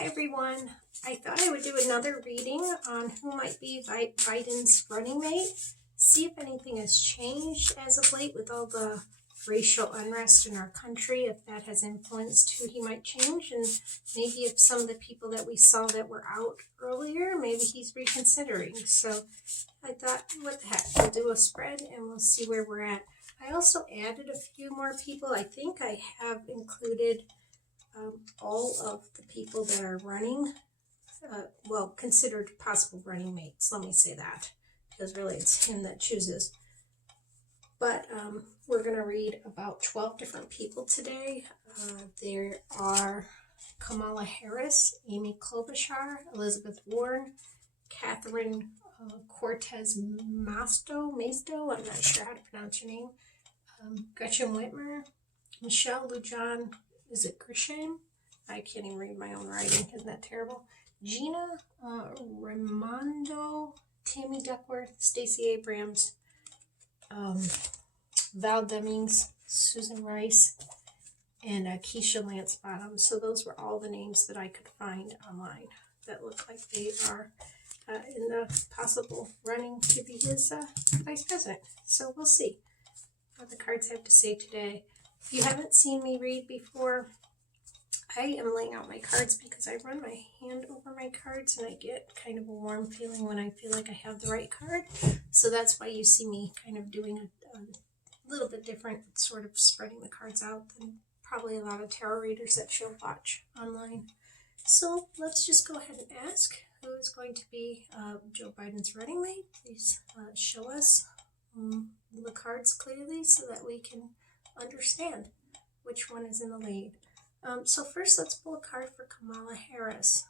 Hi everyone. I thought I would do another reading on who might be Biden's running mate. See if anything has changed as of late with all the racial unrest in our country, if that has influenced who he might change, and maybe if some of the people that we saw that were out earlier, maybe he's reconsidering. So I thought, what the heck, we'll do a spread and we'll see where we're at. I also added a few more people. I think I have included all of the people that are running, well, considered possible running mates. Let me say that, because really it's him that chooses. But we're going to read about 12 different people today. There are Kamala Harris, Amy Klobuchar, Elizabeth Warren, Catherine Cortez Masto, I'm not sure how to pronounce your name, Gretchen Whitmer, Michelle Lujan, is it Grisham? I can't even read my own writing. Isn't that terrible? Gina Raimondo, Tammy Duckworth, Stacey Abrams, Val Demings, Susan Rice, and Keisha Lance Bottom. So those were all the names that I could find online that look like they are in the possible running to be his vice president. So we'll see what the cards have to say today. If you haven't seen me read before, I am laying out my cards because I run my hand over my cards and I get kind of a warm feeling when I feel like I have the right card. So that's why you see me kind of doing a little bit different, sort of spreading the cards out than probably a lot of tarot readers that you'll watch online. So let's just go ahead and ask who is going to be Joe Biden's running mate. Please show us the cards clearly so that we can understand which one is in the lead. So first, let's pull a card for Kamala Harris.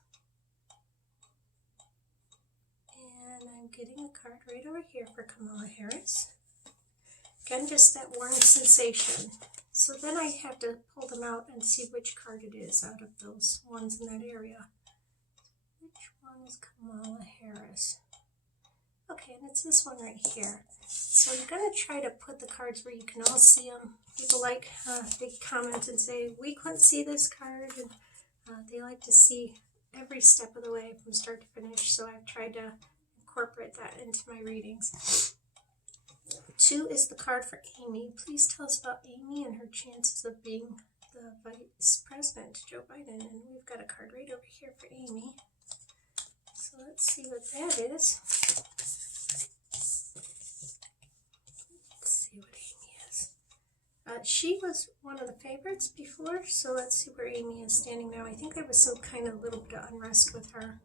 And I'm getting a card right over here for Kamala Harris. Again, just that warm sensation. So then I have to pull them out and see which card it is out of those ones in that area. Which one is Kamala Harris? Okay, and it's this one right here. So I'm going to try to put the cards where you can all see them. People like, they comment and say, we couldn't see this card, and they like to see every step of the way from start to finish, so I've tried to incorporate that into my readings. 2 is the card for Amy. Please tell us about Amy and her chances of being the vice president to Joe Biden, and we've got a card right over here for Amy. So let's see what that is. She was one of the favorites before, so let's see where Amy is standing now. I think there was some kind of little bit of unrest with her.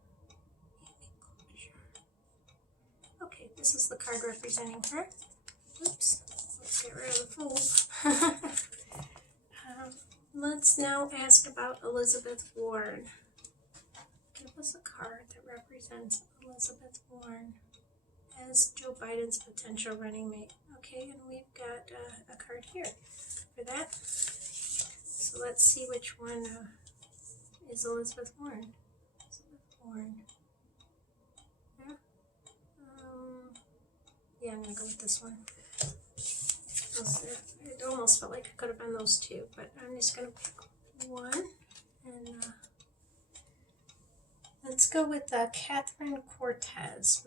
Okay, this is the card representing her. Oops, let's get rid of the fool. Let's now ask about Elizabeth Warren. Give us a card that represents Elizabeth Warren as Joe Biden's potential running mate. Okay, and we've got a card here for that. So let's see which one is Elizabeth Warren. Elizabeth Warren. Yeah, I'm going to go with this one. It almost felt like it could have been those two, but I'm just going to pick one. And let's go with Catherine Cortez.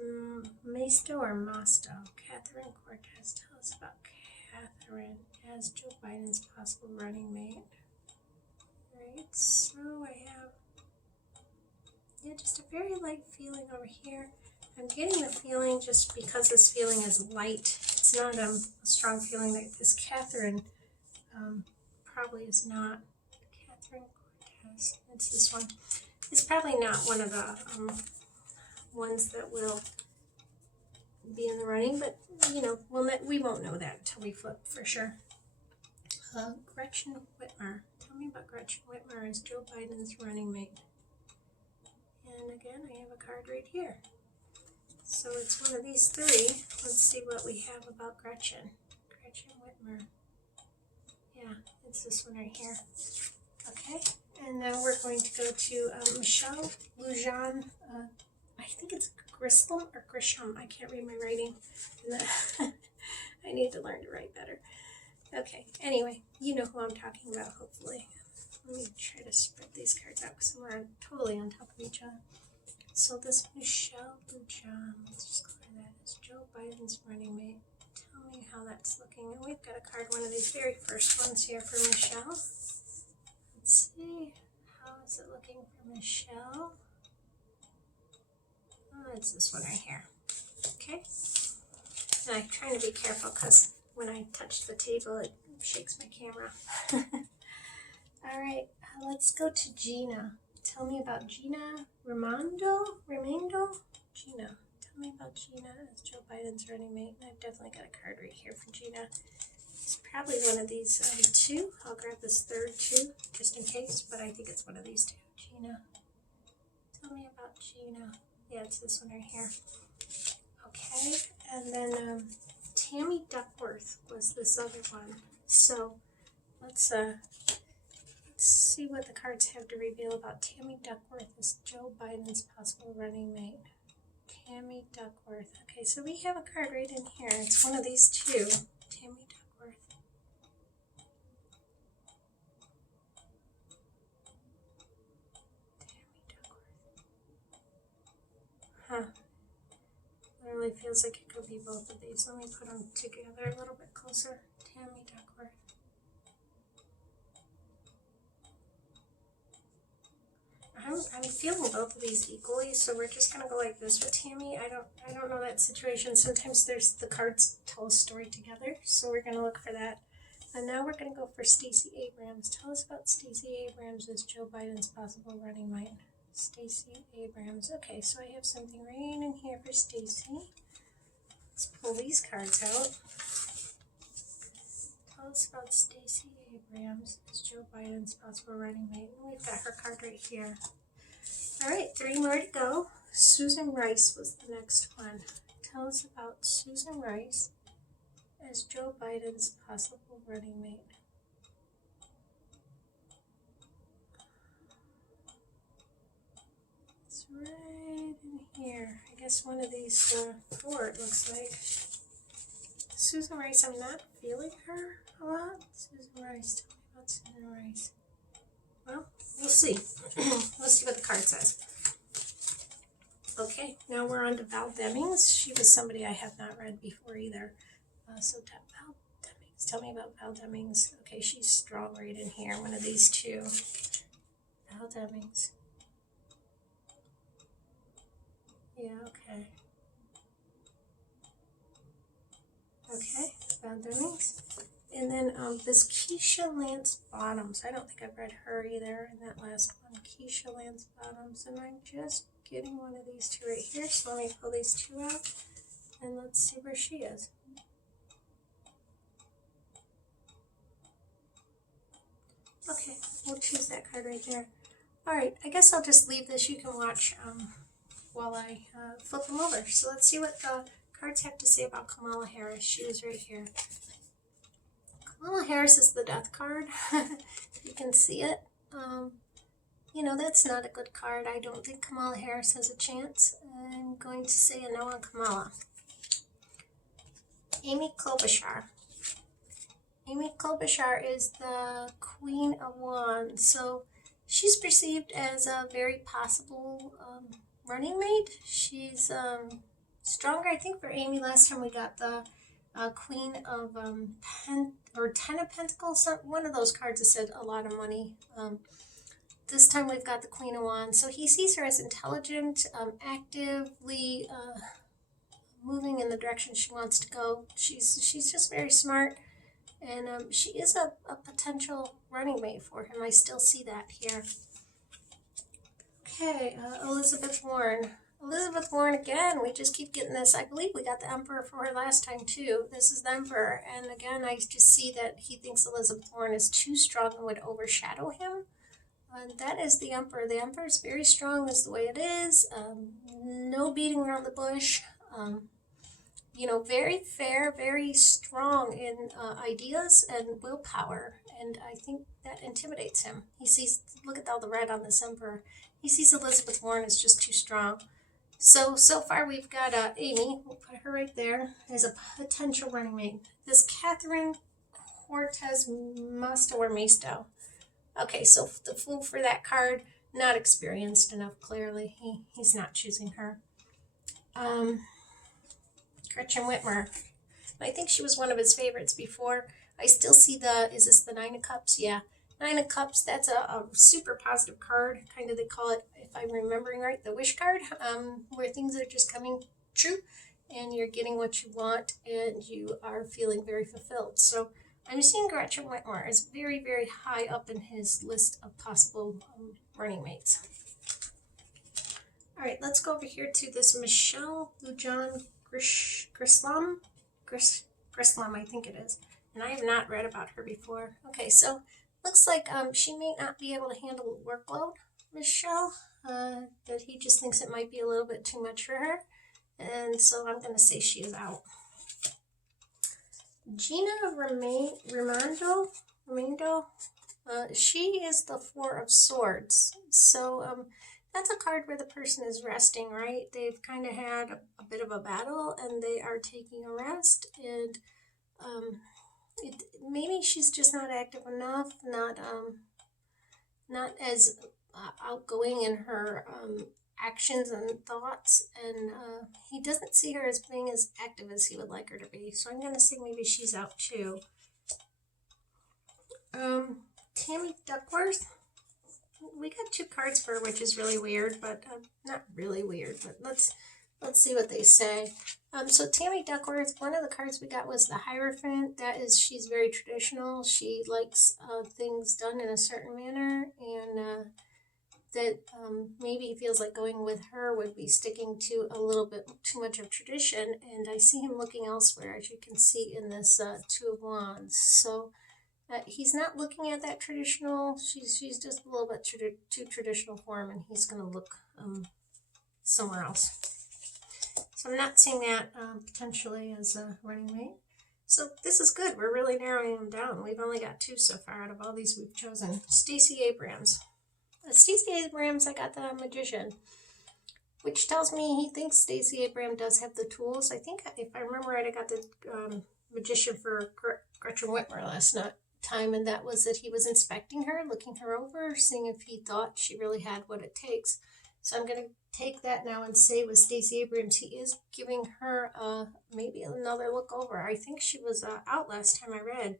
Masto or Masto? Catherine Cortez. Tell us about Catherine as Joe Biden's possible running mate. Alright, so I have, just a very light feeling over here. I'm getting the feeling, just because this feeling is light, it's not a strong feeling, that this Catherine probably is not. Catherine Cortez, it's this one. It's probably not one of the ones that will be in the running, but we won't know that until we flip for sure. Gretchen Whitmer. Tell me about Gretchen Whitmer as Joe Biden's running mate. And again, I have a card right here. So it's one of these three. Let's see what we have about Gretchen. Gretchen Whitmer. Yeah, it's this one right here. Okay, and now we're going to go to Michelle Lujan. I think it's Grislam or Grisham. I can't read my writing. I need to learn to write better. Okay, anyway, you know who I'm talking about, hopefully. Let me try to spread these cards out because we're totally on top of each other. So this Michelle Lujan, let's just clear that as Joe Biden's running mate. Tell me how that's looking. And we've got a card, one of these very first ones here for Michelle. Let's see, how is it looking for Michelle? Oh, it's this one right here. Okay. And I'm trying to be careful because when I touch the table, it shakes my camera. All right, let's go to Gina. Tell me about Gina Raimondo? Gina. Tell me about Gina as Joe Biden's running mate. And I've definitely got a card right here for Gina. It's probably one of these two. I'll grab this third too, just in case, but I think it's one of these two. Gina. Tell me about Gina. Yeah, it's this one right here. Okay, and then Tammy Duckworth was this other one. So let's see what the cards have to reveal about Tammy Duckworth as Joe Biden's possible running mate. Tammy Duckworth. Okay, so we have a card right in here. It's one of these two. Tammy Duckworth. Tammy Duckworth. Huh. It really feels like it could be both of these. Let me put them together a little bit closer. Tammy Duckworth. I'm feeling both of these equally, so we're just gonna go like this with Tammy. I don't know that situation. Sometimes the cards tell a story together, so we're gonna look for that. And now we're gonna go for Stacy Abrams. Tell us about Stacy Abrams as Joe Biden's possible running mate. Stacy Abrams. Okay, so I have something right in here for Stacy. Let's pull these cards out. Tell us about Stacey Abrams as Joe Biden's possible running mate. And we've got her card right here. All right, 3 more to go. Susan Rice was the next one. Tell us about Susan Rice as Joe Biden's possible running mate. It's right in here. I guess one of these 4, it looks like. Susan Rice, I'm not feeling her a lot. Susan Rice, tell me about Susan Rice. Well, we'll see. We'll see what the card says. Okay, now we're on to Val Demings. She was somebody I have not read before either. So Val Demings, tell me about Val Demings. Okay, she's strong right in here, one of these two. Val Demings. Yeah, okay. Okay, Val Demings. And then this Keisha Lance Bottoms. I don't think I've read her either in that last one. Keisha Lance Bottoms. And I'm just getting one of these two right here. So let me pull these two out. And let's see where she is. Okay, we'll choose that card right there. Alright, I guess I'll just leave this. You can watch while I flip them over. So let's see what the cards have to say about Kamala Harris. She was right here. Kamala Harris is the death card. You can see it. You know, that's not a good card. I don't think Kamala Harris has a chance. I'm going to say a no on Kamala. Amy Klobuchar. Amy Klobuchar is the Queen of Wands. So she's perceived as a very possible running mate. She's stronger, I think, for Amy. Last time we got the Queen of Ten of Pentacles. One of those cards that said a lot of money. This time we've got the Queen of Wands. So he sees her as intelligent, actively moving in the direction she wants to go. She's just very smart, and she is a potential running mate for him. I still see that here. Okay, Elizabeth Warren. Elizabeth Warren again. We just keep getting this. I believe we got the Emperor for her last time too. This is the Emperor, and again I just see that he thinks Elizabeth Warren is too strong and would overshadow him. And that is the Emperor. The Emperor is very strong, is the way it is. No beating around the bush. You know, very fair, very strong in ideas and willpower. And I think that intimidates him. He sees, look at all the red on this Emperor. He sees Elizabeth Warren as just too strong. So far we've got Amy. We'll put her right there as a potential running mate. This Catherine Cortez Masto or Masto. Okay, so the fool for that card, not experienced enough, clearly. He's not choosing her. Gretchen Whitmer. I think she was one of his favorites before. I still see is this the Nine of Cups? Yeah. Nine of Cups, that's a super positive card. Kind of, they call it, if I'm remembering right, the wish card, where things are just coming true and you're getting what you want and you are feeling very fulfilled. So I'm seeing Gretchen Whitmer as very, very high up in his list of possible running mates. All right, let's go over here to this Michelle Lujan Grislam, I think it is. And I have not read about her before. Okay, so looks like she may not be able to handle workload, Michelle. That he just thinks it might be a little bit too much for her. And so I'm going to say she is out. Gina Raimondo, she is the Four of Swords. So that's a card where the person is resting, right? They've kind of had a bit of a battle and they are taking a rest. And maybe she's just not active enough, not as outgoing in her actions and thoughts, and he doesn't see her as being as active as he would like her to be. So I'm going to say maybe she's out too. Tammy Duckworth. We got two cards for her, which is really weird, but not really weird, but let's see what they say. So Tammy Duckworth, one of the cards we got was the Hierophant. That is, she's very traditional. She likes things done in a certain manner, and that maybe feels like going with her would be sticking to a little bit too much of tradition. And I see him looking elsewhere, as you can see in this Two of Wands. So he's not looking at that traditional. She's just a little bit too traditional for him, and he's going to look somewhere else. So I'm not seeing that potentially as a running mate. So this is good. We're really narrowing them down. We've only got two so far out of all these we've chosen. Stacy Abrams. Stacy Abrams, I got the Magician, which tells me he thinks Stacy Abrams does have the tools. I think, if I remember right, I got the Magician for Gretchen Whitmer last time, and that was that he was inspecting her, looking her over, seeing if he thought she really had what it takes. So I'm going to take that now and say with Stacey Abrams, he is giving her maybe another look over. I think she was out last time I read.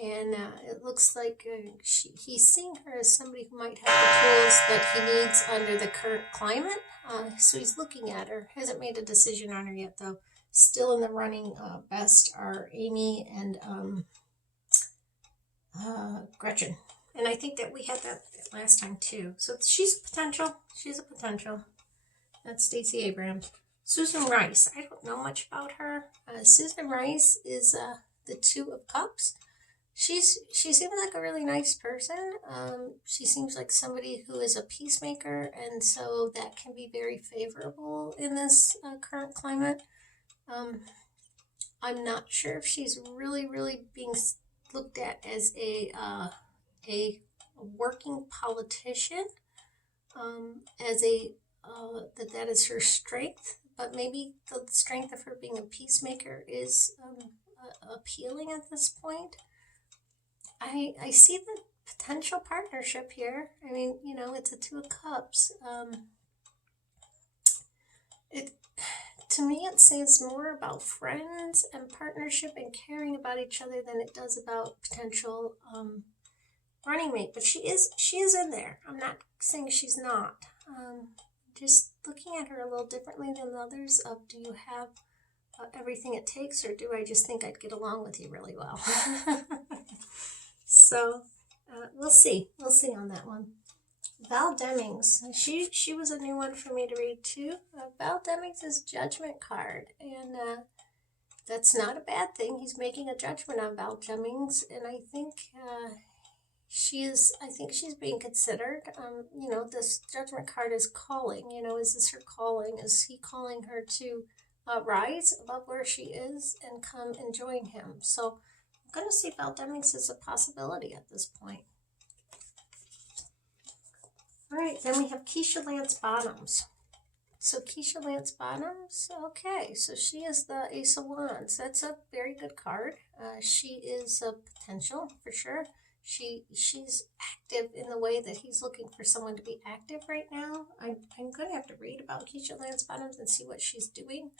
And it looks like he's seeing her as somebody who might have the tools that he needs under the current climate. So he's looking at her. Hasn't made a decision on her yet, though. Still in the running best are Amy and Gretchen. And I think that we had that last time, too. So she's a potential. That's Stacey Abrams. Susan Rice. I don't know much about her. Susan Rice is the Two of Cups. She seems like a really nice person. She seems like somebody who is a peacemaker, and so that can be very favorable in this current climate. I'm not sure if she's really being looked at as a working politician, as that is her strength, but maybe the strength of her being a peacemaker is appealing at this point. I see the potential partnership here. I mean, it's a Two of Cups. To me, it says more about friends and partnership and caring about each other than it does about potential running mate. But she is in there. I'm not saying she's not. Just looking at her a little differently than the others. Do you have everything it takes, or do I just think I'd get along with you really well? So we'll see on that one. Val Demings, she was a new one for me to read too. Val Demings is Judgment card, and that's not a bad thing. He's making a judgment on Val Demings, and I think she's being considered. This Judgment card is calling. Is this her calling? Is he calling her to rise above where she is and come and join him? So I'm going to see Val Demings as a possibility at this point. All right, then we have Keisha Lance Bottoms. So Keisha Lance Bottoms, okay, so she is the Ace of Wands. That's a very good card. She is a potential for sure. She's active in the way that he's looking for someone to be active right now. I'm going to have to read about Keisha Lance Bottoms and see what she's doing.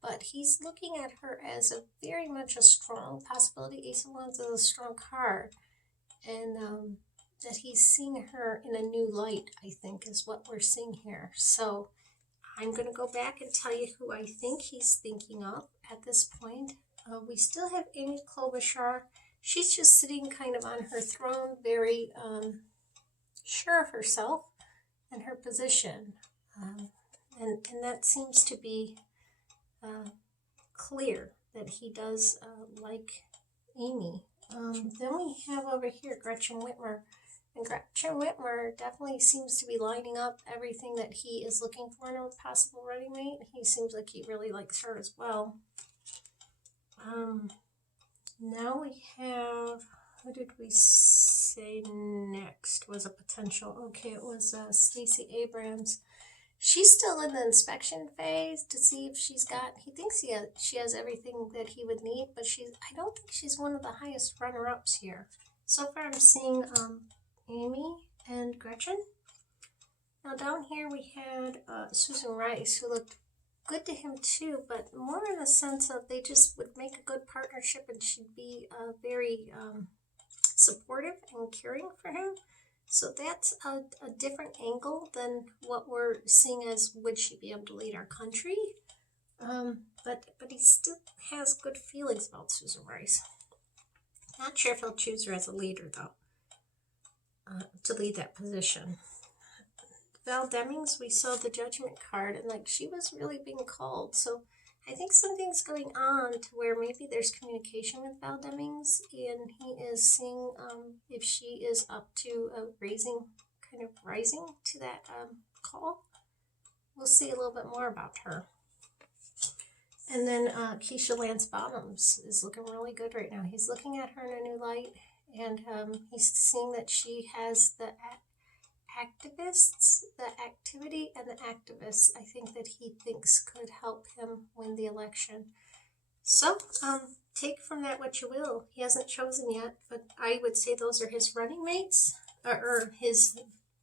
But he's looking at her as a very much a strong possibility. Ace of Wands is a strong card. And that he's seeing her in a new light, I think, is what we're seeing here. So I'm going to go back and tell you who I think he's thinking of at this point. We still have Amy Klobuchar. She's just sitting kind of on her throne, very sure of herself and her position. And that seems to be clear that he does like Amy. Then we have over here Gretchen Whitmer. And Gretchen Whitmer definitely seems to be lining up everything that he is looking for in a possible running mate. He seems like he really likes her as well. Now we have, who did we say next was a potential? Okay, it was Stacey Abrams. She's still in the inspection phase to see if she's got, he thinks she has everything that he would need, but I don't think she's one of the highest runner-ups here. So far I'm seeing Amy and Gretchen. Now down here we had Susan Rice, who looked good to him too, but more in the sense of they just would make a good partnership and she'd be very supportive and caring for him. So that's a different angle than what we're seeing as would she be able to lead our country. But he still has good feelings about Susan Rice. Not sure if he'll choose her as a leader though, to lead that position. Val Demings, we saw the Judgment card, and like she was really being called. So I think something's going on to where maybe there's communication with Val Demings, and he is seeing if she is up to rising to that call. We'll see a little bit more about her. And then Keisha Lance Bottoms is looking really good right now. He's looking at her in a new light, and he's seeing that she has the activists, the activity and the activists, I think that he thinks could help him win the election. So, take from that what you will. He hasn't chosen yet, but I would say those are his running mates, or his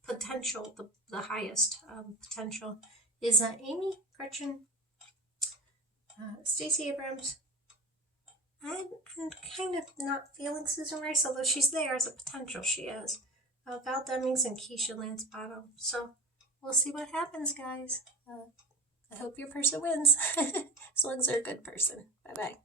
potential, the highest potential is Amy, Gretchen, Stacey Abrams. I'm kind of not feeling Susan Rice, although she's there as a potential, she is. Val Demings and Keisha Lance Bottom. So we'll see what happens, guys. I hope your person wins, as long as they're a good person. Bye-bye.